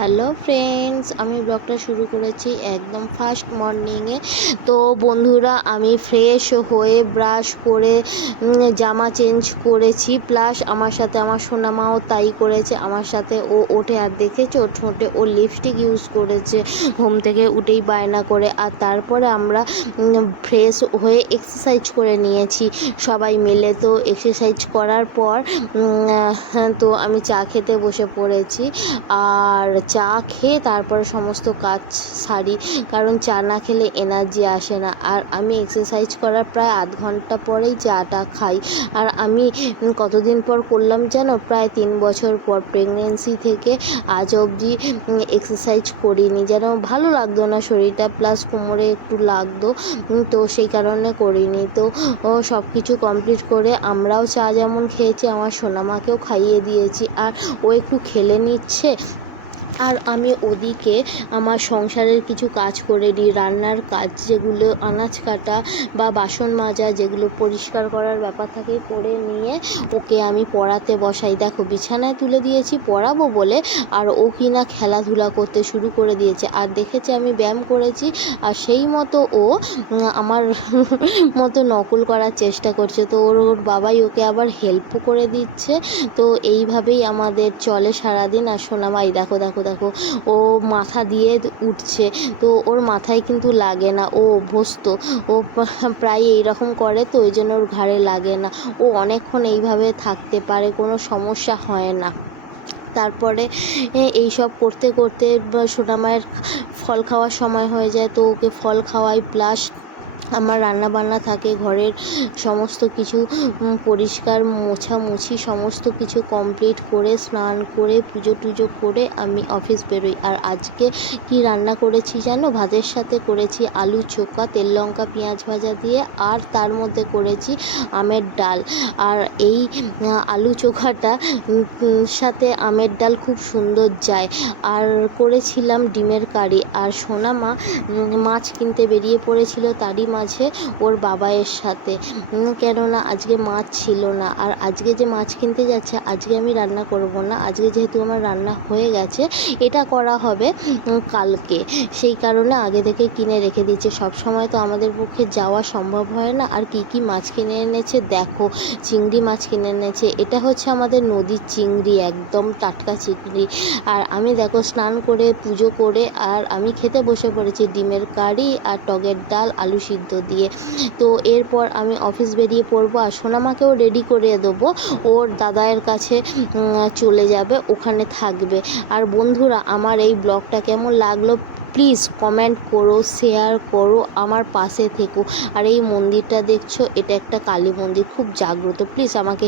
Hello friends, আমি ব্লগটা শুরু করেছি একদম ফার্স্ট মর্নিংয়ে। তো বন্ধুরা, আমি ফ্রেশ হয়ে ব্রাশ করে জামা চেঞ্জ করেছি, প্লাস আমার সাথে আমার সোনামাও তাই করেছে। আমার সাথে ও ওঠে, আর দেখেছে ও ঠোঁটে ও লিপস্টিক ইউজ করেছে ঘুম থেকে উঠেই বায়না করে। আর তারপরে আমরা ফ্রেশ হয়ে এক্সারসাইজ করে নিয়েছি সবাই মিলে। তো এক্সারসাইজ করার পর তো আমি চা খেতে বসে পড়েছি। আর চা খেয়ে তারপরে সমস্ত কাজ সারি, কারণ চা না খেলে এনার্জি আসে না। আর আমি এক্সারসাইজ করার প্রায় আধ ঘন্টা পরেই চাটা খাই। আর আমি কতদিন পর করলাম জানো? প্রায় 3 বছর পর, প্রেগনেন্সি থেকে আজ অবধি এক্সারসাইজ করিনি। যেন ভালো লাগতো না শরীরটা, প্লাস কোমরে একটু লাগতো, তো সেই কারণে করিনি। তো সব কিছু কমপ্লিট করে আমরাও চা যেমন খেয়েছি, আমার সোনামাকেও খাইয়ে দিয়েছি। আর ও একটু খেলে নিচ্ছে, আর আমি ওদিকে আমার সংসারের কিছু কাজ করে নিই, রান্নার কাজ, যেগুলো আনাজ কাটা বা বাসন মাজা, যেগুলো পরিষ্কার করার ব্যাপার থাকে, করে নিয়ে ওকে আমি পড়াতে বসাই। দেখো, বিছানায় তুলে দিয়েছি পড়াবো বলে, আর ও কিনা খেলাধুলা করতে শুরু করে দিয়েছে। আর দেখেছে আমি ব্যায়াম করেছি, আর সেই মতো ও আমার মতো নকল করার চেষ্টা করছে। তো ওর বাবাই ওকে আবার হেল্পও করে দিচ্ছে। তো এইভাবেই আমাদের চলে সারাদিন। আর সোনামাই দেখো দেখো দেখো, ও মাথা দিয়ে উঠছে, তো ওর মাথায় কিন্তু লাগে না, ও অভ্যস্ত, ও প্রায় এইরকম করে, তো ওই জন্য ওর ঘাড়ে লাগে না। ও অনেকক্ষণ এইভাবে থাকতে পারে, কোনো সমস্যা হয় না। তারপরে এইসব করতে করতে সোনামায়ের ফল খাওয়ার সময় হয়ে যায়, তো ওকে ফল খাওয়াই, প্লাস আমার রান্না বান্না থাকে, ঘরের সমস্ত কিছু পরিষ্কার মোছামুছি সমস্ত কিছু কমপ্লিট করে, স্নান করে, পুজো টুজো করে আমি অফিস বেরোই। আর আজকে কি রান্না করেছি জানো? ভাতের সাথে করেছি আলু চোখা, তেল লঙ্কা পেঁয়াজ ভাজা দিয়ে, আর তার মধ্যে করেছি আমের ডাল। আর এই আলু চোখাটা সাথে আমের ডাল খুব সুন্দর যায়। আর করেছিলাম ডিমের কারি। আর সোনামা মাছ কিনতে বেরিয়ে পড়েছিল, তারই মাঝে ওর বাবাইয়ের সাথে, কেননা আজকে মাছ ছিল না। আর আজকে যে মাছ কিনতে যাচ্ছে, আজকে আমি রান্না করব না, আজকে যেহেতু আমার রান্না হয়ে গেছে, এটা করা হবে কালকে। সেই কারণে আগে থেকে কিনে রেখে দিচ্ছে। সব সময় তো আমাদের পক্ষে যাওয়া সম্ভব হয় না। আর কি কি মাছ কিনে এনেছে দেখো, চিংড়ি মাছ কিনে এনেছে, এটা হচ্ছে আমাদের নদীর চিংড়ি, একদম টাটকা চিংড়ি। আর আমি দেখো স্নান করে পুজো করে আর আমি খেতে বসে পড়েছি ডিমের কারি আর টকের ডাল আলু সিদ্ধ দিয়ে। তো এরপর আমি অফিস বেরিয়ে পড়বো। আর সোনামাকেও রেডি করে দেবো, ওর দাদায়ের কাছে চলে যাবে, ওখানে থাকবে। আর বন্ধুরা, আমার এই ব্লগটা কেমন লাগলো প্লিজ কমেন্ট করো, শেয়ার করো, আমার পাশে থেকো। আর এই মন্দিরটা দেখছো, এটা একটা কালী মন্দির, খুব জাগ্রত। প্লিজ আমাকে